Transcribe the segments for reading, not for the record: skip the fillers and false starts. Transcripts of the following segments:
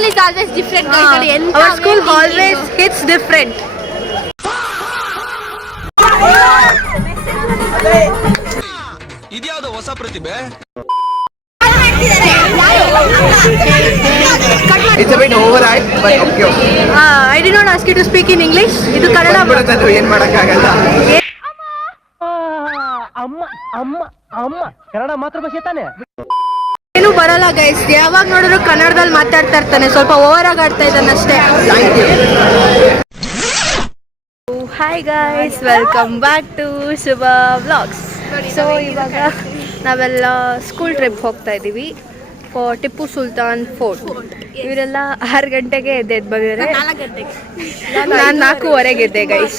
school is always different. Our school always hits different. ಇದ್ಯಾವುದು ಹೊಸ ಪ್ರತಿಭೆ? It's a bit overhyped, but okay. I did not ask you to speak in English. ಇದು ಕನ್ನಡ ಬರುತ್ತದು ಏನು ಮಾಡಕ್ಕಾಗಲ್ಲ. ಅಮ್ಮ ಕನ್ನಡ ಮಾತೃಭಾಷೆ ತಾನೆ. ಏನು ಬರಲ್ಲ ಗೈಸ್, ಯಾವಾಗ ನೋಡಿದ್ರು ಕನ್ನಡದಲ್ಲಿ ಮಾತಾಡ್ತಾ ಇರ್ತಾನೆ, ಸ್ವಲ್ಪ ಓವರ್ ಆಗಿ ಆಡ್ತಾ ಇದ್ದಾನೆ ಅಷ್ಟೇ. Hi guys, welcome back to Shubha vlogs. So ಇವಾಗ ನಾವೆಲ್ಲ ಸ್ಕೂಲ್ ಟ್ರಿಪ್ ಹೋಗ್ತಾ ಇದ್ದೀವಿ ಟಿಪ್ಪು ಸುಲ್ತಾನ್ ಫೋರ್ಟ್. ಇವರೆಲ್ಲ 6 ಗಂಟೆಗೆ ಎದ್ದು ಬಂದಿದ್ದಾರೆ. ನಾನು 4:15 ಎದ್ದೆ guys.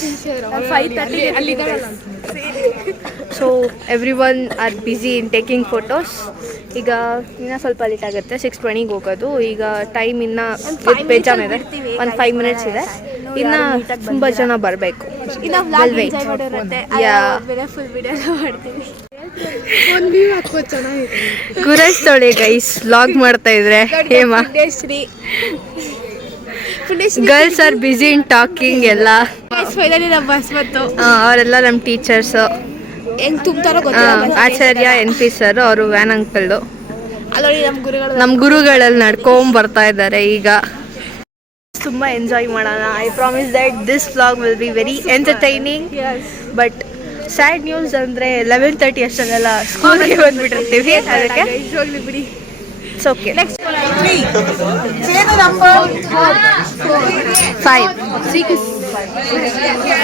So everyone are busy in taking photos. ಈಗ ಇನ್ನೂ ಸ್ವಲ್ಪ ಲೇಟ್ ಆಗುತ್ತೆ, 6:20ಗೆ ಹೋಗೋದು. ಈಗ ಟೈಮ್ ಇನ್ನೂ ಬೇಜಾನಿದೆ, ಒಂದು 5 ಮಿನಿಟ್ಸ್ ಇದೆ. ಇನ್ನು ತುಂಬ ಜನ ಬರಬೇಕು. ಗುರೇಶ್ ತೊಳೆ ಗೈಸ್ ವ್ಲಾಗ್ ಮಾಡ್ತಾ ಇದ್ರೆ. Hema girls are busy in talking ಎಲ್ಲ. ಅವರೆಲ್ಲ ನಮ್ಮ ಟೀಚರ್ಸ್. ಆಚಾರ್ಯ NP ಸರ್, ಅವರು ವ್ಯಾನ್ ಅಂಕಲ್. ನಮ್ಮ ಗುರುಗಳಲ್ಲಿ ನಡ್ಕೊಂಡ್ ಬರ್ತಾ ಇದ್ದಾರೆ. ಈಗ ತುಂಬಾ ಎಂಜಾಯ್ ಮಾಡೋಣ. I promise that this vlog will be very entertaining. But sad news ಅಂದರೆ 11:30 ಅಷ್ಟಲ್ಲೆಲ್ಲ ಸ್ಕೂಲ್ಗೆ ಬಂದ್ಬಿಟ್ಟಿರ್ತೀವಿ. ಅದಕ್ಕೆ ಇಟ್ಸ್ ಓಕೆ. 5 6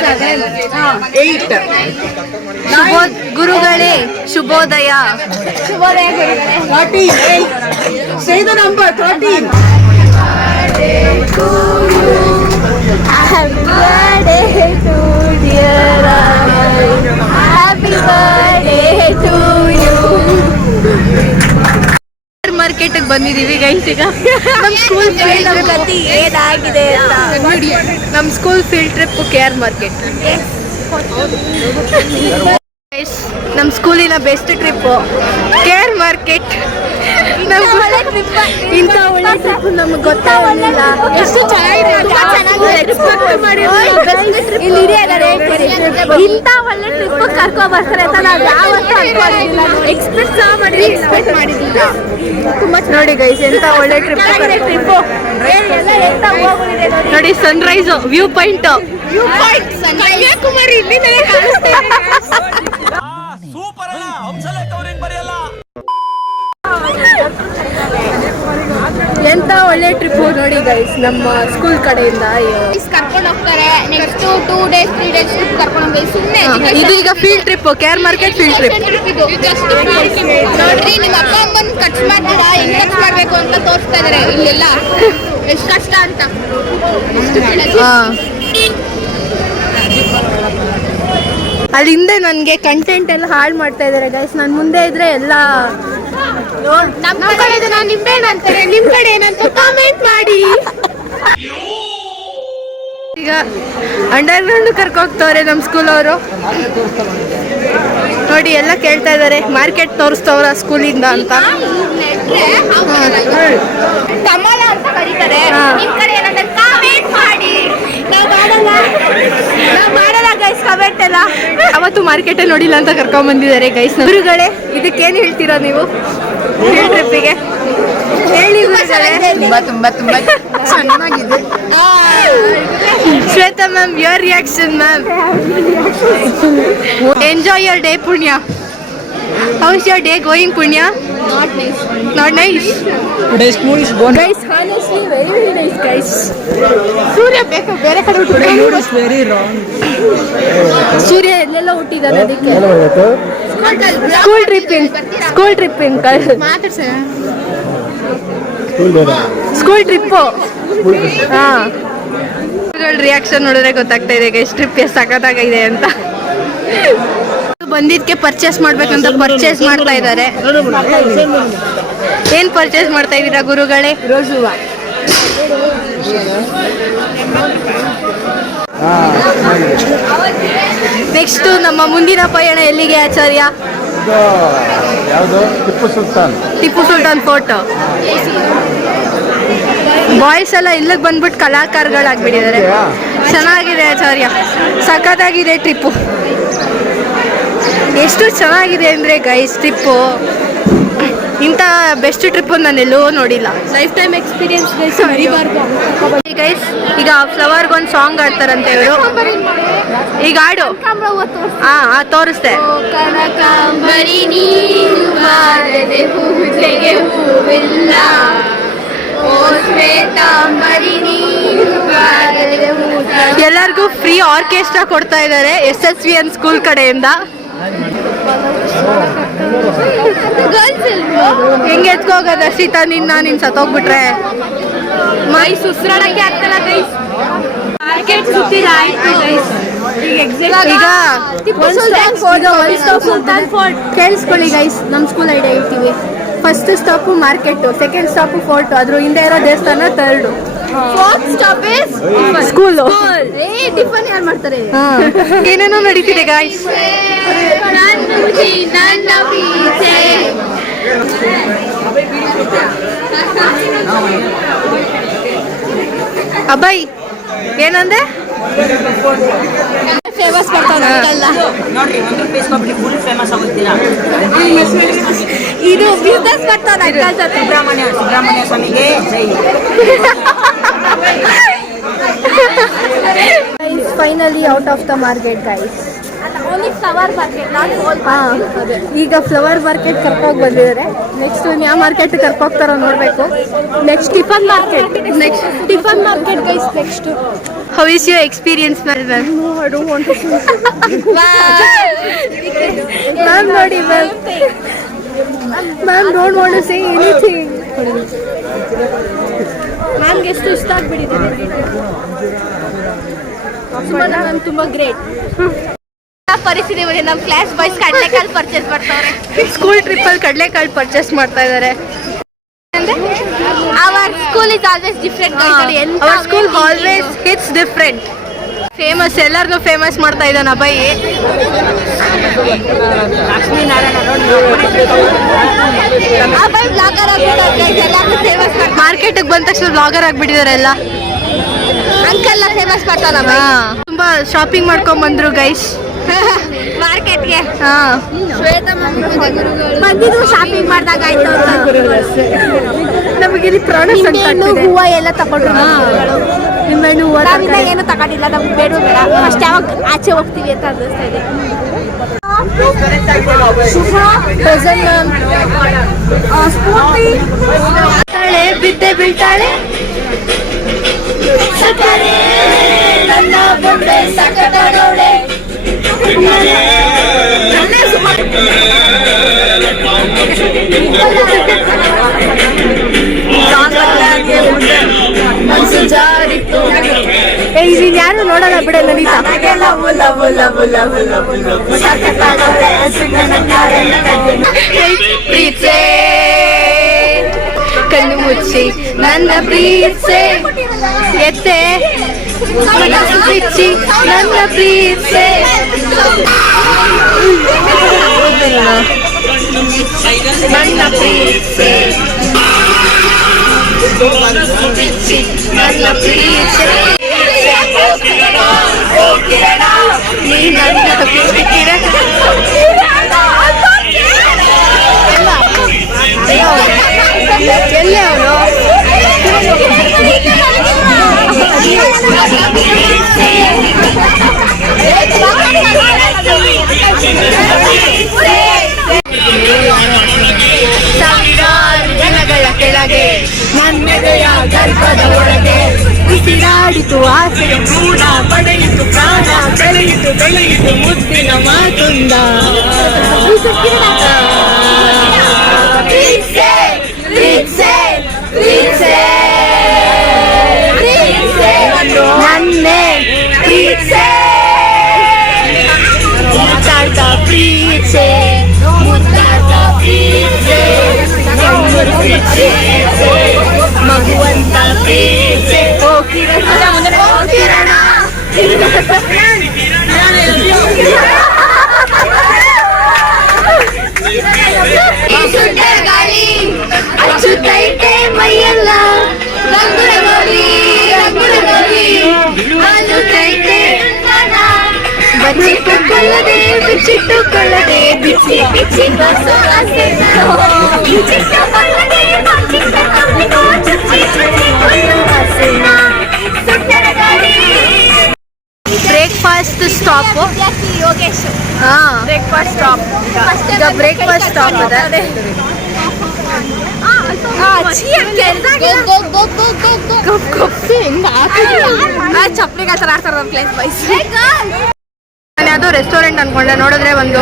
7 8 ಗುರುಗಳೇ ಶುಭೋದಯ. ಶುಭೋದಯ ಗುರುಗಳೇ. 13 say the number 13. Happy birthday to dear Ramai. Happy birthday to you. ಮಾರ್ಕೆಟ್ಗೆ ಬಂದಿದ್ದೀವಿ ಗೈಸ್. ಈಗ ನಮ್ಮ ಸ್ಕೂಲ್ ಫೀಲ್ಡ್ ಗತಿ ಏನಾಗಿದೆ ಅಂತ. ನಮ್ಮ school field trip KR market. ನಮ್ಮ ಸ್ಕೂಲಿನ ಬೆಸ್ಟ್ ಟ್ರಿಪ್ಪು KR ಮಾರ್ಕೆಟ್. ಇಂಥ ಒಳ್ಳೆ ಟ್ರಿಪ್ ನಮ್ಗೆ ಗೊತ್ತಾಗಲಿಲ್ಲ. ಎಷ್ಟು ಚೆನ್ನಾಗಿದೆ. ಇಂಥ ಒಳ್ಳೆ ಟ್ರಿಪ್ ಕರ್ಕೊಂಡ್ ಬರ್ತಾರೆ ಅಂತ ನಾವು ಯಾವತ್ತೂ ಎಕ್ಸ್ಪೆಕ್ಟ್ ಮಾಡಿದ್ದಿಲ್ಲ. ತುಂಬಾ ನೋಡಿ ಗೈಸ್, ಎಂತ ಒಳ್ಳೆ ಟ್ರಿಪ್. ನೋಡಿ ಸನ್ರೈಸ್, ವ್ಯೂ ಪಾಯಿಂಟ್ ಕನ್ಯಾಕುಮಾರಿ ಇಲ್ಲಿಂದಲೇ ಕಾಣಿಸ್ತಾ ಇದೆ. ಸೂಪರ್ ಅಲ್ಲ, ಹಂಸಲೇಖ ಅವ್ರೇನ್ ಬರೆಯಲ್ಲ. ಎಂತ ಒಳ್ಳೆ ಟ್ರಿಪ್ ನೋಡಿ ಗೈಸ್ ನಮ್ಮ ಸ್ಕೂಲ್ ಕಡೆಯಿಂದ ಕರ್ಕೊಂಡು ಹೋಗ್ತಾರೆ. ನೆಕ್ಸ್ಟ್ 2 days 3 days ಟ್ರಿಪ್ ಕರ್ಕೊಂಡು ಹೋಗಿ ಸುಮ್ಮನೆ. ಇದು ಈಗ field trip, KR market field trip. ನೋಡ್ರಿ, ನಿಮ್ಮ ಅಪ್ಪ ಅಮ್ಮನ ಖರ್ಚು ಮಾಡ್ತೀರಾ, ಹೆಂಗ್ ಖರ್ಚು ಮಾಡ್ಬೇಕು ಅಂತ ತೋರಿಸ್ತಾ ಇದಾರೆ. ಇಲ್ಲೆಲ್ಲ ಎಷ್ಟು ಕಷ್ಟ ಅಂತ. ಅಲ್ಲಿ ಹಿಂದೆ ನನಗೆ ಕಂಟೆಂಟ್ ಎಲ್ಲ ಹಾಳು ಮಾಡ್ತಾ ಇದ್ದಾರೆ ಗೈಸ್. ನಾನು ಮುಂದೆ ಇದ್ರೆ ಎಲ್ಲ ನಮ್ಮ ಕಡೆ ನಿಂಬೆಹಣ್ಣು ಅಂತಾರೆ, ನಿಮ್ ಕಡೆ ಏನಂತ ಕಾಮೆಂಟ್ ಮಾಡಿ. ಈಗ ಅಂಡರ್ಗ್ರೌಂಡ್ ಕರ್ಕೋಗ್ತವ್ರೆ ನಮ್ಮ ಸ್ಕೂಲ್ ಅವರು. ನೋಡಿ ಎಲ್ಲ ಕೇಳ್ತಾ ಇದ್ದಾರೆ, ಮಾರ್ಕೆಟ್ ತೋರಿಸ್ತವ್ರ ಸ್ಕೂಲಿಂದ ಅಂತ. ಕಮಲ ಅಂತ ಕರೀತಾರೆ, ನಿಮ್ ಕಡೆ ಏನಂತ ಕಾಮೆಂಟ್ ಮಾಡಿ. ನಾವು ಮಾಡಲ್ಲ ಗೈಸ್ ಕಮೆಂಟ್ ಎಲ್ಲ. ಅವತ್ತು ಮಾರ್ಕೆಟೇ ನೋಡಿಲ್ಲ ಅಂತ ಕರ್ಕೊಂಡ್ ಬಂದಿದ್ದಾರೆ ಗೈಸ್. ಗುರುಗಳೇ, ಇದಕ್ಕೇನು ಹೇಳ್ತೀರಾ ನೀವು ಫೀಲ್ಡ್ ಟ್ರಿಪ್ಪಿಗೆ? ಹೇಳಿ ಗುರುಗಳೇ. ತುಂಬಾ ಚೆನ್ನಾಗಿದೆ. Shweta ma'am, your reaction ma'am. Enjoy your day ಪುಣ್ಯ. How is your day going, Punya? Not nice. Today's school is gone. Guys, honestly, very nice, guys. Surya ಬೇಕು ಬೇರೆ ಕಡೆ ಹುಟ್ಟಿದ್ರೆ. It's very wrong. ಸೂರ್ಯ ಎಲ್ಲೆಲ್ಲ ಹುಟ್ಟಿದಾನೆ ಅದಕ್ಕೆ. ಸ್ಕೂಲ್ ಟ್ರಿಪ್ಪಿಂಗ್ ಮಾತಾಡ್ಸ. School trip. ಹಾಂ, reaction ನೋಡಿದ್ರೆ ಗೊತ್ತಾಗ್ತಾ ಇದೆ ಗೈಸ್, ಟ್ರಿಪ್ ಎಷ್ಟು ಸಖತ್ತಾಗಿದೆ ಅಂತ. ಬಂದಿದ್ದಕ್ಕೆ ಪರ್ಚೇಸ್ ಮಾಡ್ಬೇಕಂತ ಪರ್ಚೇಸ್ ಮಾಡ್ತಾ ಇದ್ದಾರೆ. ಏನ್ ಪರ್ಚೇಸ್ ಮಾಡ್ತಾ ಇದ್ದೀರಾ ಗುರುಗಳೇ? ನೆಕ್ಸ್ಟ್ ನಮ್ಮ ಮುಂದಿನ ಪಯಣ ಎಲ್ಲಿಗೆ ಆಚಾರ್ಯ? ಯಾವುದು? ಟಿಪ್ಪು ಸುಲ್ತಾನ್ ಫೋರ್ಟ್. ಬಾಯ್ಸ್ ಎಲ್ಲ ಇಲ್ಲಿಗೆ ಬಂದ್ಬಿಟ್ಟು ಕಲಾಕಾರಗಳಾಗ್ಬಿಟ್ಟಿದ್ದಾರೆ. ಚೆನ್ನಾಗಿದೆ ಆಚಾರ್ಯ, ಸಖತ್ತಾಗಿದೆ ಟ್ರಿಪ್ಪು. ಎಷ್ಟು ಚೆನ್ನಾಗಿದೆ ಅಂದರೆ ಗೈಸ್ ಟ್ರಿಪ್ಪು. ಇಂಥ ಬೆಸ್ಟ್ ಟ್ರಿಪ್ಪು ನಾನು ಎಲ್ಲೂ ನೋಡಿಲ್ಲ. ಲೈಫ್ ಟೈಮ್ ಎಕ್ಸ್ಪೀರಿಯನ್ಸ್ ಗೈಸ್, ಮರಿಬಾರ್ದು ಗೈಸ್. ಈಗ ಫ್ಲವರ್ಗೊಂದು ಸಾಂಗ್ ಆಡ್ತಾರಂತೆ ಇವರು. ಈಗ ಆಡು. ಹಾಂ ತೋರಿಸ್ದೆ. ಎಲ್ಲರಿಗೂ ಫ್ರೀ ಆರ್ಕೆಸ್ಟ್ರಾ ಕೊಡ್ತಾ ಇದ್ದಾರೆ SSVN ಸ್ಕೂಲ್ ಕಡೆಯಿಂದ. ಹೆಂಗೆ ಎತ್ಕೋಗೋದ ಸೀತಾ ನೀನ್ ಸತ್ತೋಗ್ಬಿಟ್ರೆ ಮೈ ಸುಸ್ರಾಡಕ್ಕೆ ಆಗ್ತಲ್ಲ ಗೈಸ್. ಮಾರ್ಕೆಟ್ ಸುತ್ತಿದ ಆಯ್ತು ಗೈಸ್. ಈಗ ಕೇಳಿಸ್ಕೊಳ್ಳಿ ಗೈಸ್, ನಮ್ಮ ಸ್ಕೂಲ್ ಐಡಿಯಾ ಹೇಳ್ತೀವಿ. First stop market, second stop fort, ಅದ್ರ ಹಿಂದೆ ಇರೋ ದೇವಸ್ಥಾನ third, fourth stop is school. Tiffin ಯಾರು ಮಾಡ್ತಾರೆ? ಏನೇನೋ ನಡೀತಿದೆ ಗಾಯ್ಸ್. ಅಬ್ಬಾಯಿ ಏನಂದೆ? ಫೇಮಸ್ ಬರ್ತಾನಲ್ಲ ನೋಡ್ರಿ, ಒಂದು ರೂಪಾಯಿ ಕೊಟ್ಟು ಫುಲ್ ಫೇಮಸ್ ಆಗುತ್ತಿಲ್ಲ. ಇದು ಬಿಸ್ನೆಸ್ ಬರ್ತಾನ. ಸುಬ್ರಹ್ಮಣ್ಯ ಸ್ವಾಮಿಗೆ ಜೈ. Finally out of the market guys. Flower market. ಈಗ ಫ್ಲವರ್ ಮಾರ್ಕೆಟ್ ಕರ್ಕೋಗಿ ಬಂದಿದ್ದಾರೆ. ನೆಕ್ಸ್ಟ್ ಯಾವ ಮಾರ್ಕೆಟ್ ಕರ್ಕೋಗ್ತಾರೋ ನೋಡಬೇಕು. Next tiffin market. Guys next. How is your experience ma'am? No, I don't want to see. Ma'am ನೋಡಿ ma'am don't want to say anything. ಮ್ಯಾಮ್ಗೆ ಎಷ್ಟು ಇಷ್ಟ ಆಗ್ಬಿಟ್ಟಿದೆ. ಮ್ಯಾಮ್ ತುಂಬ ಗ್ರೇಟ್. ಪರಿಸ್ಥಿತಿ ಬಂದಿದೆ. ನಮ್ಮ ಕ್ಲಾಸ್ ಬಾಯ್ಸ್ ಕಡಲೆಕಾಳು ಪರ್ಚೇಸ್ ಮಾಡ್ತಾವ್ರೆ. ಸ್ಕೂಲ್ ಟ್ರಿಪ್ಪಲ್ಲಿ ಕಡಲೆಕಾಳು ಪರ್ಚೇಸ್ ಮಾಡ್ತಾ ಇದ್ದಾರೆ. ಅವರ್ school is always different. Our school always it's different. Famous, ಎಲ್ಲರಿಗೂ ಫೇಮಸ್ ಮಾಡ್ತಾ ಇದ್ದಾನೆ ಅಬ್ಬಾಯಿ. ಮಾರ್ಕೆಟಿಗೆ ಬಂದ ತಕ್ಷಣ ಬ್ಲಾಗರ್ ಆಗ್ಬಿಟ್ಟಿದ್ದಾರೆ ಎಲ್ಲ. ಅಂಕಲ್ ಫೇಮಸ್ ಮಾಡ್ತಾನ. ತುಂಬಾ ಶಾಪಿಂಗ್ ಮಾಡ್ಕೊಂಡ್ ಬಂದ್ರು ಗೈಸ್ ಮಾರ್ಕೆಟ್ಗೆ. ಬಂದಿದ್ದು ಶಾಪಿಂಗ್ ಮಾಡಿದಾಗ ಆಯ್ತು. ನಮಗೆ ಇಲ್ಲಿ ಪ್ರಾಡಕ್ಟ್ಸ್ ಹೂವು ಎಲ್ಲ ತಗೊಂಡ್ರು. ನಿಂಬೆಹಣ್ಣು ಹೂವು ಏನು ತಗೊಂಡಿಲ್ಲ. ನಮ್ಗೆ ಬೇಡ ಫಸ್ಟ್ ಯಾವಾಗ ಆಚೆ ಹೋಗ್ತೀವಿ ಅಂತ ಅನ್ನಿಸ್ತಾ ಇದೆ. ಬಿದ್ದೆ ಬೀಳ್ತಾಳೆ ನನ್ನ ಬೊಂಬೆ ಸಕಟೋಳೆ. ಇಲ್ಲಿ ಯಾರು ನೋಡೋಣ ಬಿಡ ನಡೀತಾ. ಪ್ರೀತ್ಸೆ ಕಣ್ಣು ಮುಚ್ಚಿ ನನ್ನ ಪ್ರೀತ್ಸೆ ಎತ್ತೆ ಮನಸ್ಸು ಬಿಚ್ಚಿ ನನ್ನ ಪ್ರೀತ್ಸೆ. ನನ್ನ ಪ್ರೀತ್ಸೆ ಮನಸ್ಸು ಬಿಚ್ಚಿ ನನ್ನ ಪ್ರೀತ್ಸೆ. ನೀ ನನ್ನ ಪ್ರೀತಿರ ಎಲ್ಲೇ ಅವನು ಸಾವಿರಾರು ಜನಗಳ ಕೆಳಗೆ ನನ್ನೆದೆಯ ಗರ್ಭದ ಒಳಗೆ ಉಸಿರಾಡಿತು ಆಸೆಯ ಕೂಡ ಪಡೆಯಿತು ಪ್ರಾಣ ಬೆಳೆಯಿತು ಮುದ್ದಿನ ಮಾತುಂದ. ನನ್ನೆ ಪ್ರೀತ್ಸೆ ಮುದ್ದಾಟ ಪ್ರೀತ್ಸೆ ಮುದ್ದಾಟ ಪ್ರೀತ್ಸೆ ಮಗುವಂತ ಪ್ರೀತ್ಸೆ. ಓ ಕಿರಣ ಗಾಳಿ ಅಚ್ಚುತ್ತೈತೆ ಮೈಯೆಲ್ಲ ರಂಗುರಂಗ ಮುಚ್ಚಿಟ್ಟುಕೊಳ್ಳದೆ ಮುಚ್ಚಿಟ್ಟುಕೊಳ್ಳದೆ ಬಿಚ್ಚಿ ಬಿಚ್ಚಿ ಬಸೋ ಹಸೆನೋ ಮುಚ್ಚಿಟ್ಟುಕೊಳ್ಳದೆ ಮುಚ್ಚಿಟ್ಟುಕೊಳ್ಳದೆ ಚುಚ್ಚಿ ಚುಚ್ಚಿ ಕೊಳ್ಳೋ ಹಸೆನೋ ಸುಂದರ ಗಾಳಿ. Breakfast stop. Yogesh breakfast stop. ಈಗ ಬ್ರೇಕ್ಫಾಸ್ಟ್ ಸ್ಟಾಪ್ ಇದೆ. ಚಪ್ಪಲಿಗೆ ಆ ಥರ ಆಡ್ತಾರ ಪ್ಲೇಸ್ ಬೈಸ್. ನಾನು ಯಾವುದೋ ರೆಸ್ಟೋರೆಂಟ್ ಅನ್ಕೊಂಡೆ, ನೋಡಿದ್ರೆ ಒಂದು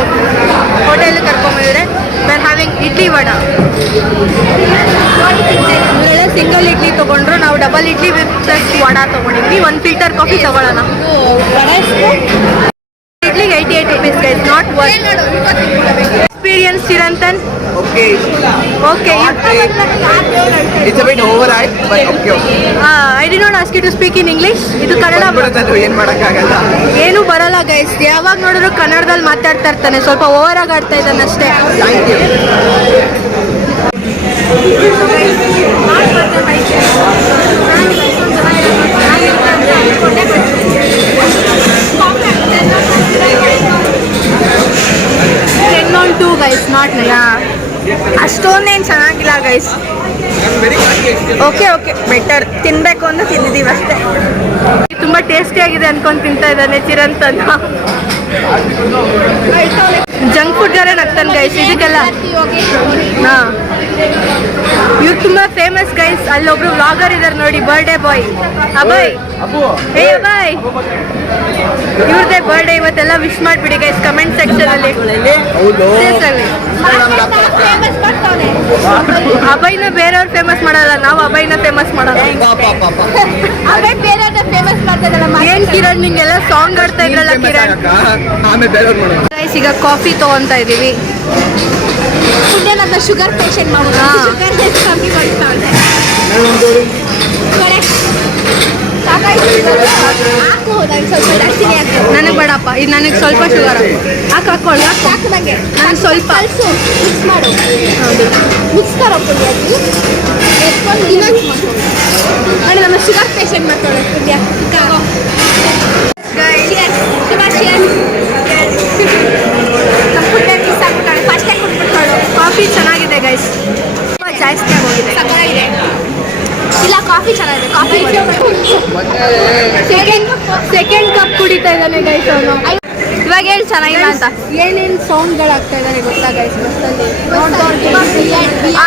ಹೋಟೆಲ್ ಕರ್ಕೊಂಬಂದಿದ್ರೆ we are having idli vada. ಇವರೆಲ್ಲ ಸಿಂಗಲ್ ಇಡ್ಲಿ ತೊಗೊಂಡ್ರು, ನಾವು ಡಬಲ್ ಇಡ್ಲಿ ವಿತ್ ವಡ ತೊಗೊಂಡಿದ್ವಿ. ಒಂದು ಫಿಲ್ಟರ್ ಕಾಫಿ ತೊಗೊಳ್ಳೋಣ. ಇಡ್ಲಿಗೆ 88 rupees guys, not worth. Experience Chiranthan. Okay. Okay. It's a bit overhyped, but okay. I did not ask you to speak in English. ಇದು ಕನ್ನಡ ಏನು ಮಾಡೋಕ್ಕಾಗಲ್ಲ. ಏನು ಬರಲ್ಲ ಗೈಸ್, ಯಾವಾಗ ನೋಡಿದ್ರು ಕನ್ನಡದಲ್ಲಿ ಮಾತಾಡ್ತಾ ಇರ್ತಾನೆ, ಸ್ವಲ್ಪ ಓವರ್ ಆಗಿ ಆಡ್ತಾ ಇದ್ದಾನೆ ಅಷ್ಟೇ. Thank you. ಗೈಸ್ ನಾಟ್ ಅಷ್ಟೊಂದೇನು ಚೆನ್ನಾಗಿಲ್ಲ ಗೈಸ್. Okay okay better. ತಿನ್ಬೇಕು ಅಂತ ತಿಂದಿದ್ದೀವಿ ಅಷ್ಟೇ. ತುಂಬ ಟೇಸ್ಟಿಯಾಗಿದೆ ಅನ್ಕೊಂಡು ತಿಂತಾ ಇದ್ದಾನೆ ಚಿರಂತನ್. ಜಂಕ್ ಫುಡ್ ಗಾರೆ ನಗ್ತಾನೆ ಗೈಸ್ ಇದಕ್ಕೆಲ್ಲ. ಹಾಂ, ಇವ್ರು ತುಂಬ ಫೇಮಸ್ ಗೈಸ್. ಅಲ್ಲೊಬ್ರು ವ್ಲಾಗರ್ ಇದ್ದಾರೆ ನೋಡಿ, ಬರ್ಡೇ ಬಾಯ್ ಅಭಯ್. ಹೇ ಅಭಯ್, ಇವ್ರದ್ದೇ ಬರ್ಡೇ ಇವತ್ತೆಲ್ಲ ವಿಶ್ ಮಾಡಿಬಿಡಿ ಗೈಸ್ ಕಮೆಂಟ್ ಸೆಕ್ಷನಲ್ಲಿ. ಅಭಯ್ನ ಬೇರೆಯವ್ರು ಫೇಮಸ್ ಮಾಡಲ್ಲ, ನಾವು ಅಭಯ್ನ ಫೇಮಸ್ ಮಾಡಲ್ಲ. ಏನ್ ಕಿರಣ್ ನಿಂಗೆಲ್ಲ ಸಾಂಗ್ ಆಡ್ತಾ ಇದ್ರಲ್ಲ ಕಿರಣ್. ಗೈಸ್ ಈಗ ಕಾಫಿ ತಗೊಂತಾ ಇದೀವಿ. ನಮ್ಮ ಶುಗರ್ ಪೇಷಂಟ್ ಮಾಡೋಣ, ಶುಗರ್ ಹೆಚ್ಚು ಕಮ್ಮಿ ಮಾಡ್ತಾ ಇದೆ. ನನಗೆ ಬೇಡಪ್ಪ, ಇದು ನನಗೆ ಸ್ವಲ್ಪ ಶುಗರ್ ಹಾಕೊಳ್ಳಿ. ಸಾಕು ನನಗೆ, ನನಗೆ ಸ್ವಲ್ಪ ಮಿಕ್ಸ್ ಮಾಡು. ಹೌದು ಮಿಕ್ಸ್ ಕರೋಕೊಳ್ಳಿ ಅದು ಎತ್ಕೊಂಡು ಇನ್ನೊಂದು ನಮ್ಮ ಶುಗರ್ ಪೇಷಂಟ್ ಮಾಡ್ತಾಳೆ ಪುಣ್ಯ. ಕಾಫಿ ಚೆನ್ನಾಗಿದೆ ಗೈಸ್, ತುಂಬ ಜಾಸ್ತಿ ಆಗೋಗಿದೆ. ಚೆನ್ನಾಗಿದೆ ಇಲ್ಲ, ಕಾಫಿ ಚೆನ್ನಾಗಿದೆ. ಕಾಫಿ ಸೆಕೆಂಡ್ ಕಪ್ ಕುಡಿತಾ ಇದ್ದಾನೆ ಗೈಸ್ ಅವನು. ಇವಾಗ ಹೇಳಿ ಚೆನ್ನಾಗಿಲ್ಲ ಅಂತ. ಏನೇನು ಸೌಂಡ್ಗಳಾಗ್ತಾ ಇದ್ದಾರೆ ಗೊತ್ತಾ ಗೈಸ್ ಬಸ್ಸಲ್ಲಿ.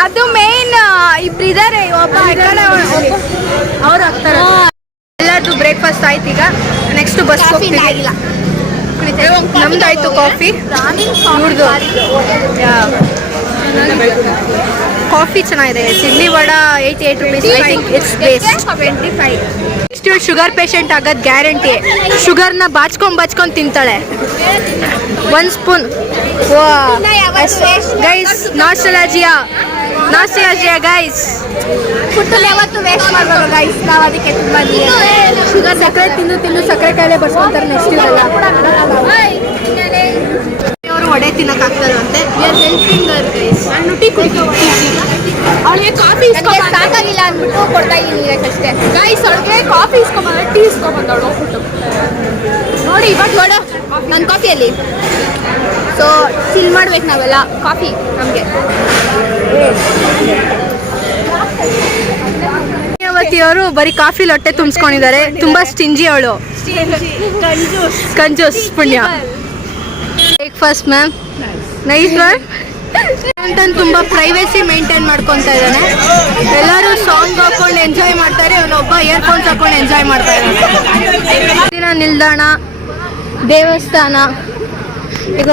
ಅದು ಮೇನ್ ಇಬ್ರು ಇದ್ದಾರೆ, ಒಬ್ಬ ಅವ್ರು ಆಗ್ತಾರೆ. ಎಲ್ಲರದು ಬ್ರೇಕ್ಫಾಸ್ಟ್ ಆಯ್ತು. ಈಗ ನೆಕ್ಸ್ಟ್ ಬಸ್ ಹೋಗ್ತೀವಿ. ನಮ್ದಾಯ್ತು ಕಾಫಿ, ಇವ್ರದ್ದು ಕಾಫಿ ಚೆನ್ನಾಗಿದೆ. Idli vada 88 rupees. I think it's best. 25. Next sugar patient ಆಗೋದು ಗ್ಯಾರಂಟಿ. ಶುಗರ್ನ ಬಾಚ್ಕೊಂಡು ತಿಂತಾಳೆ. 1 spoon. Guys nostalgia guys. Food ಯಾವತ್ತು ವೇಸ್ಟ್ ಮಾಡಬಾರ್ದು ಗೈಸ್, ನಾವು ಅದಕ್ಕೆ ತುಂಬ ಶುಗರ್ ಸಕ್ಕರೆ ತಿಂದು ಸಕ್ಕರೆ ಕಾಯಿಲೆ ಬರ್ಸ್ಕೊಂತಾರೆ ನೆಕ್ಸ್ಟ್ ಇರಲ್ಲ. ಅವರು ವಡೆ ತಿನ್ನಕ್ಕಾಗ್ತದಂತೆ. ಅವಳಿಗೆ ಕಾಫಿ ಸಾಕಾಗಿಲ್ಲ ಅಂದ್ಬಿಟ್ಟು ಕೊಡ್ತಾ ಇದ್ದೀನಿ ಅಷ್ಟೇ ಗೈಸ್. ಅವಳಿಗೆ ಕಾಫಿ ಇಸ್ಕೊಂಬಂದ್ರೆ ಟೀ ಇಸ್ಕೊಂಬಂದವಳು ಹೋಗ್ಬಿಟ್ಟು ನೋಡಿ. ಇವಾಗ ನೋಡು ನನ್ನ ಕಾಫಿಯಲ್ಲಿ. ಸೊ ಚಿಲ್ ಮಾಡ್ಬೇಕು ನಾವೆಲ್ಲ ಕಾಫಿ ನಮಗೆ. ಅವರು ಬರೀ ಕಾಫಿ ಲೊಟ್ಟೆ ತುಂಬಿಸ್ಕೊಂಡಿದ್ದಾರೆ. ತುಂಬಾ ಸ್ಟಿಂಜಿ ಅವಳು, ಕಂಜೂಸ್ ಪುಣ್ಯ. ಬ್ರೇಕ್ಫಾಸ್ಟ್ ಮ್ಯಾಮ್ ನೈಸ್ ಮ್ಯಾಮ್ ಅಂತ ತುಂಬಾ ಪ್ರೈವೇಸಿ ಮೇಂಟೈನ್ ಮಾಡ್ಕೊತಾ ಇದ್ದಾನೆ. ಎಲ್ಲರೂ ಸಾಂಗ್ ಹಾಕೊಂಡು ಎಂಜಾಯ್ ಮಾಡ್ತಾರೆ, ಅವನೊಬ್ಬ ಇಯರ್ಫೋನ್ಸ್ ಹಾಕೊಂಡು ಎಂಜಾಯ್ ಮಾಡ್ತಾ ಇದ್ದಾನೆ. ದಿನ ನಿಲ್ದಾಣ, ದೇವಸ್ಥಾನ. ಈಗ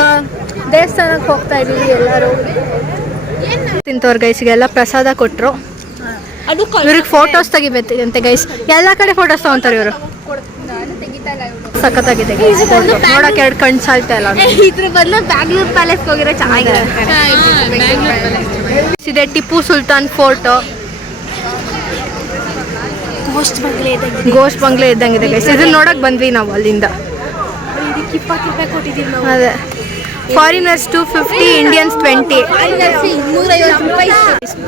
ದೇವಸ್ಥಾನಕ್ಕೆ ಹೋಗ್ತಾ ಇದ್ದೀವಿ ಎಲ್ಲರೂ. ತಿಂತವ್ರ ಗೈಸ್ಗೆಲ್ಲ ಪ್ರಸಾದ ಕೊಟ್ಟರು. ಇವ್ರಿಗೆ ಫೋಟೋಸ್ ತೆಗಿಬೇಕಂತೆ ಗೈಸ್. ಎಲ್ಲ ಕಡೆ ಫೋಟೋಸ್ ತಗೊಂತಾರೆ ಇವರು. ಸಖತ್ತಾಗಿದೆ ಫೋಟೋ ನೋಡಕ್ಕೆ. 2 ಕಣ್ಣು ಸಾಲ್ತಾ ಇಲ್ಲ. ಇದ್ರ ಬದಲು ಬ್ಯಾಂಗ್ಳೂರ್ ಪ್ಯಾಲೇಸ್ಗೆ ಹೋಗಿರೋ ಚೆನ್ನಾಗಿದೆ. ಇದೆ ಟಿಪ್ಪು ಸುಲ್ತಾನ್ ಫೋರ್ಟ್. ಗೋಸ್ಟ್ ಬಂಗ್ಲೆ ಇದ್ದಂಗಿದೆ ಗೈಸ್. ಇದನ್ನ ನೋಡಕ್ ಬಂದ್ವಿ ನಾವು ಅಲ್ಲಿಂದ. 20 ರೂಪಾಯಿ ಕೊಟ್ಟಿದ್ದೀವಿ ನಾವು. ಅದೇ ಫಾರಿನರ್ಸ್ 250, ಇಂಡಿಯನ್ಸ್ 20. 250 ರೂಪಾಯಿ.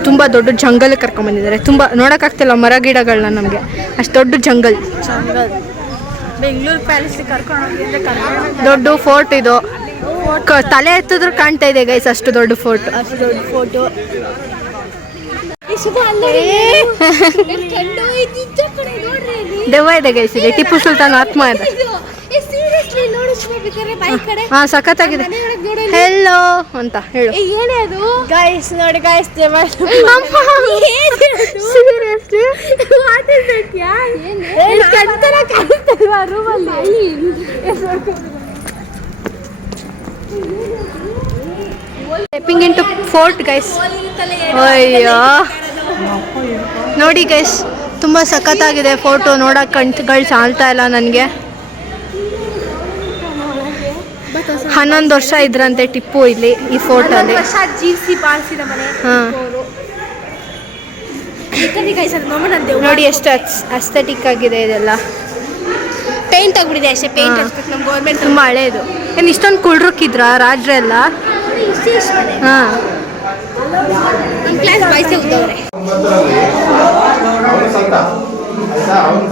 ತುಂಬ ದೊಡ್ಡ ಜಂಗಲ್ ಕರ್ಕೊಂಡ್ ಬಂದಿದ್ದಾರೆ. ತುಂಬ ನೋಡೋಕ್ಕಾಗ್ತಿಲ್ಲ ಮರ ಗಿಡಗಳನ್ನ ನಮಗೆ, ಅಷ್ಟು ದೊಡ್ಡ ಜಂಗಲ್. ಬೆಂಗಳೂರು ಪ್ಯಾಲೇಸ್ ದೊಡ್ಡ ಫೋರ್ಟ್ ಇದು. ತಲೆ ಎತ್ತಿದ್ರು ಕಾಣ್ತಾ ಇದೆ ಗೈಸ್, ಅಷ್ಟು ದೊಡ್ಡ ಫೋರ್ಟ್. ದೆವ್ವ ಇದೆ ಗೈಸ್, ಇದೆ ಟಿಪ್ಪು ಸುಲ್ತಾನ್ ಆತ್ಮ ಇದೆ. ಹಾ ಸಖತ್ತಾಗಿದೆ. ಹೆಲ್ಲೋ ಅಂತ ಹೇಳು ಗೈಸ್. ನೋಡಿ guys, stepping into fort guys. ಅಯ್ಯೋ ನೋಡಿ ಗೈಸ್, ತುಂಬ ಸಖತ್ತಾಗಿದೆ ಫೋಟೋ. ನೋಡೋಕೆ ಕಣ್ಗಳು ಸಾಲ್ತಾ ಇಲ್ಲ ನನಗೆ. 11 ವರ್ಷ ಇದ್ರಂತೆ ಟಿಪ್ಪು ಇಲ್ಲಿ ಈ ಫೋರ್ಟಲ್ಲಿ. ಜೀವಿಸಿ ಬಾಳಿಸಿದ ಮನೆ. ಹಾಂ ನೋಡಿ ಎಷ್ಟು ಅಸ್ಥೆಟಿಕ್ ಆಗಿದೆ ಇದೆಲ್ಲ. ಪೇಂಟ್ ಆಗ್ಬಿಟ್ಟಿದೆ ಅಷ್ಟೇ. ಪೇಂಟ್ ಹಚ್ಬೇಕು ನಮ್ಮ ಗೌರ್ಮೆಂಟ್. ತುಂಬ ಹಳೇದು. ಏನು ಇಷ್ಟೊಂದು ಕುಳ್ರುಕ್ಕಿದ್ರ ರಾಜ್ರೆಲ್ಲ? ಹಾಂ ನಮ್ಮ ಕ್ಲಾಸ್ ಬಾಯ್ಸೇ ಉದ್ದವ್ರೆ.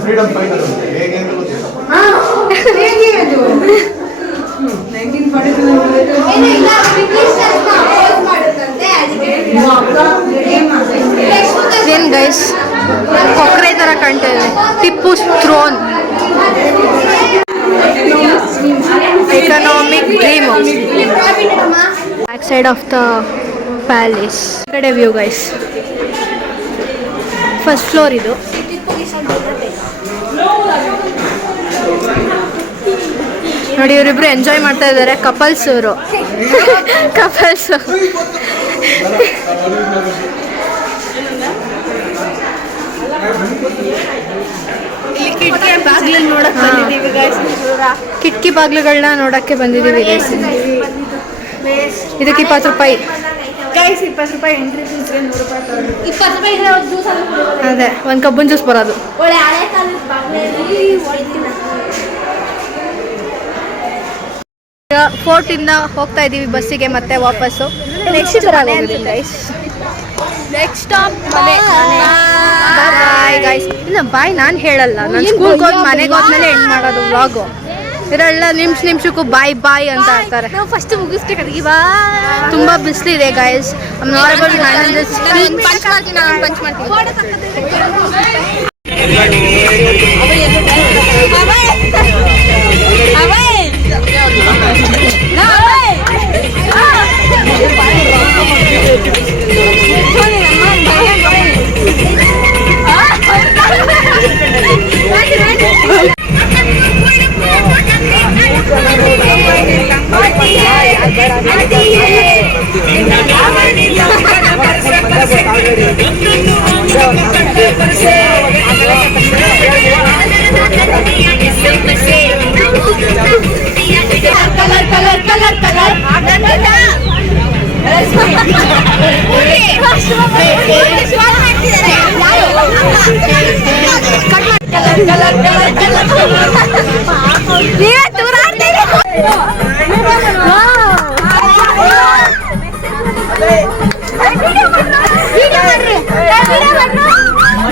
ಫ್ರೀಡಮ್ ಫೈಟರ್ ಹೇಗೆ ಅಂತ ಗೊತ್ತಿಲ್ಲ. ಏನ್ ಗೈಸ್, ಕೊಕ್ರೆ ತರ ಕಾಣ್ತಾ ಇದೆ. Tipu throne, economic dream. Back side of the palace. ಕಡೆ ವ್ಯೂ ಗೈಸ್. ಫಸ್ಟ್ ಫ್ಲೋರ್ ಇದು. ನೋಡಿ ಇವರಿಬ್ರು ಎಂಜಾಯ್ ಮಾಡ್ತಾ ಇದ್ದಾರೆ. ಕಪಲ್ಸ್ ಇವರು. ಕಪಲ್ಸ್ ಕಿಟಕಿ ಬಾಗ್ಲುಗಳನ್ನ ನೋಡಕ್ಕೆ ಬಂದಿದ್ದೀವಿ ಗೈಸ್. ಇದಕ್ಕೆ 20 ರೂಪಾಯಿ. ಗೈಸ್ 20 ರೂಪಾಯಿ ಎಂಟ್ರಿ ಫೀಸ್ಗೆ 100 ರೂಪಾಯಿ. 20 ರೂಪಾಯಿ ಜ್ಯೂಸ್ ಅದೇ ಒಂದು ಕಬ್ಬನ್ ಜ್ಯೂಸ್ ಬರೋದು. ಒಳ್ಳೆ ಹಳೆ ಕಾಲದ ಬಾಗ್ಲಲ್ಲಿ ಫೋರ್ಟ್ ಇಂದ ಹೋಗ್ತಾ ಇದೀವಿ ಬಸ್ಸಿಗೆ ಮತ್ತೆ ವಾಪಸ್ಸು. Next stop bye guys. ಇಲ್ಲ ಬಾಯ್ ನಾನು ಹೇಳಲ್ಲ, ನಾನು ಸ್ಕೂಲ್ಗೆ ಹೋಗಿ ಮನೆಗೆ ಹೋದ್ಮೇಲೆ ಎಂಡ್ ಮಾಡೋದು ವ್ಲಾಗು. ಇವರೆಲ್ಲ ನಿಮಿಷಕ್ಕೂ ಬಾಯ್ ಬಾಯ್ ಅಂತ ಇರ್ತಾರೆ. ನಾವು ಫಸ್ಟ್ ಮುಗಿಸ್ಬೇಕಾದ್ರೆ ತುಂಬ ಬಿಸಿಲಿದೆ ಗೈಸ್. ಪಂಚ್ ಮಾಡ್ತೀನಿ.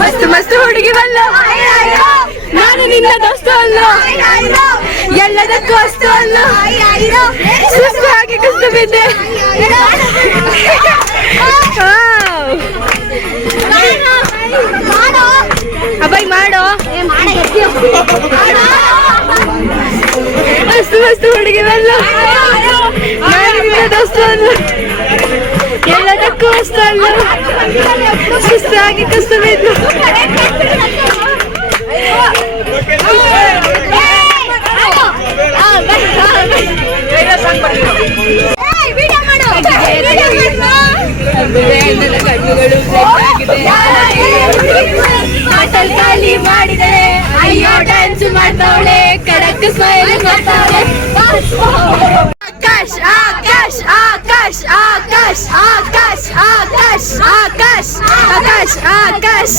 ಮಸ್ತ್ ಮಸ್ತ್ ಹುಡುಗಿ ಬಲ್ಲ. ನಾನು ನಿನ್ನ ದೋಸ್ತು ಅಲ್ಲ, ಎಲ್ಲದಕ್ಕೂ ಅಷ್ಟು ಅಲ್ಲ. ಸುಸ್ತು ಹಾಕಿ ಕುಸ್ತು ಬಿದ್ದೆ. ಅಬ್ಬಾಯ್ ಮಾಡೋ. ಮಸ್ತ್ ಮಸ್ತ್ ಹುಡುಗಿ ಬಲ್ಲ. ನಾನು ನಿನ್ನ ದೋಸ್ತು ಅಲ್ಲ, ಎಲ್ಲದಕ್ಕೂ ಅಷ್ಟು ಅಲ್ಲ. ಸುಸ್ತು ಹಾಕಿ ಕುಸ್ತು ಬಿದ್ದು. ಮಾಡಿದರೆ ಅಯ್ಯೋ ಡ್ಯಾನ್ಸ್ ಮಾಡ್ತಾವಳೆ, ಕಡಕ್ ಸ್ಮೈಲ್ ಮಾಡ್ತಾವಳೆ. ಆಕಾಶ್ ಆಕಾಶ್ ಆಕಾಶ್ ಆಕಾಶ್ ಆಕಾಶ್ ಆಕಾಶ್ ಆಕಾಶ್ ಆಕಾಶ್ ಆಕಾಶ್.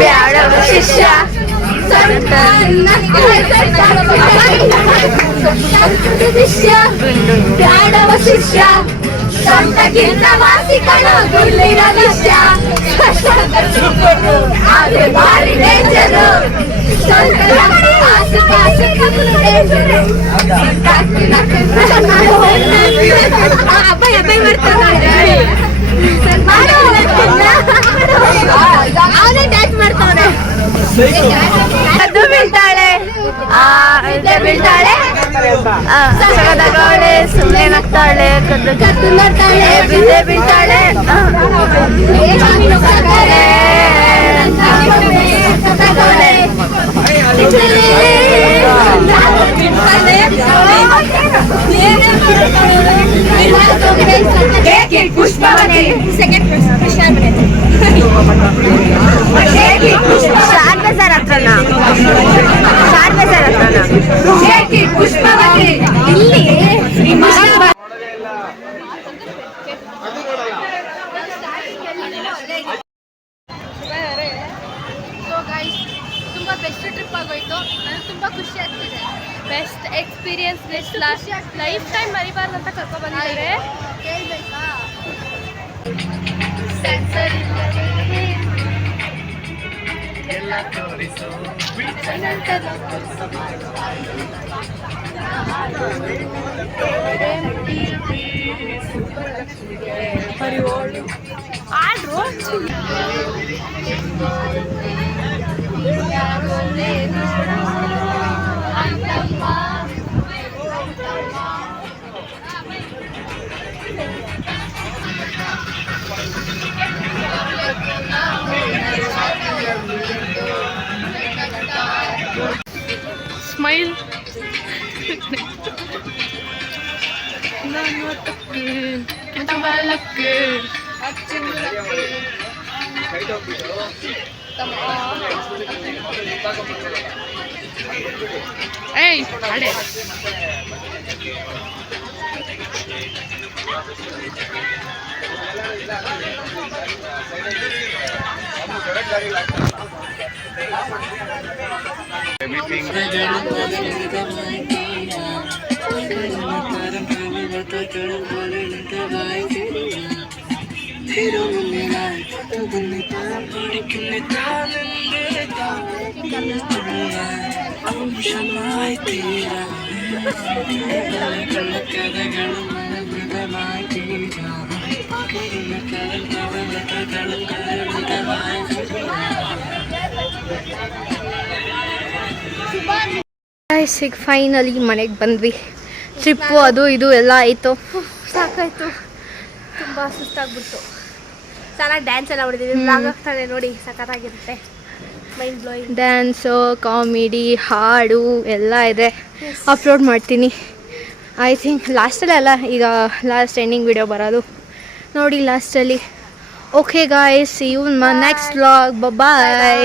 ಬ್ಯಾಡವ ಶಿಷ್ಯ ಬ್ಯಾಡವ ಶಿಷ್ಯ ಸಂತಗಿಂತ ವಾಸಿಕಣ ಗುಳ್ಳಿನ ವಿಷಯ ಆದ್ರೆ ಭಾರಿ ಡೇಂಜರು ಅಬ್ಬಾಯಿ ಮಾಡ್ತಾನೆ ಅವನೇ ಡ್ಯಾನ್ಸ್ ಮಾಡ್ತಾನೆ ಅದು ಬೀಳ್ತಾಳೆ ಬೀಳ್ತಾಳೆ ಸಗದಗವಳೆ ಸುಮ್ಮನೆ ನಗ್ತಾಳೆ ಕದ್ದು ಕದ್ದು ನೋಡ್ತಾಳೆ ಬಿದ್ದೆ ಬೀಳ್ತಾಳೆ ಪುಷ್ಪವತಿ ಸೆಕೆಂಡ್ ಶಾರ್ಟ್ ಬಜಾರ್ ಹತ್ರನಾ ಪುಷ್ಪವತಿ ಇಲ್ಲಿ ತುಂಬ ಬೆಸ್ಟ್ ಟ್ರಿಪ್ ಆಗೋಯ್ತು. ನನಗೆ ತುಂಬ ಖುಷಿ ಆಗ್ತಿದೆ. Best experience best lifetime ಮರಿಬಾರ್ದು ಅಂತ ಕರ್ಕೊ ಬಂದಿದ್ದಾರೆ. ಕೇಳ್ಬೇಕಾ ಸ್ಮೈಲ್ ಏಯ್ ಅಡೆ ಈಗ ಫೈನಲಿ ಮನೆಗೆ ಬಂದ್ವಿ. ಟ್ರಿಪ್ಪು ಅದು ಇದು ಎಲ್ಲ ಆಯಿತು. ಸಾಕಾಯಿತು, ತುಂಬ ಸುಸ್ತಾಗ್ಬಿಟ್ಟು. ಚೆನ್ನಾಗಿ ಡ್ಯಾನ್ಸ್ ಎಲ್ಲ ಹೊಡೆದಿದ್ವಿ. ಬ್ಲಾಗ್ ಆಗ್ತಾನೆ ನೋಡಿ, ಸಖತ್ತಾಗಿರುತ್ತೆ. ಮೈಂಡ್ ಬ್ಲೋಯಿಂಗ್ ಡ್ಯಾನ್ಸು, ಕಾಮಿಡಿ, ಹಾಡು ಎಲ್ಲ ಇದೆ. ಅಪ್ಲೋಡ್ ಮಾಡ್ತೀನಿ ಐ ಥಿಂಕ್ ಲಾಸ್ಟಲ್ಲಿ ಅಲ್ಲ, ಈಗ ಲಾಸ್ಟ್ ಎಂಡಿಂಗ್ ವಿಡಿಯೋ ಬರೋದು ನೋಡಿ ಲಾಸ್ಟಲ್ಲಿ. Okay guys, see you in my next vlog. Bye.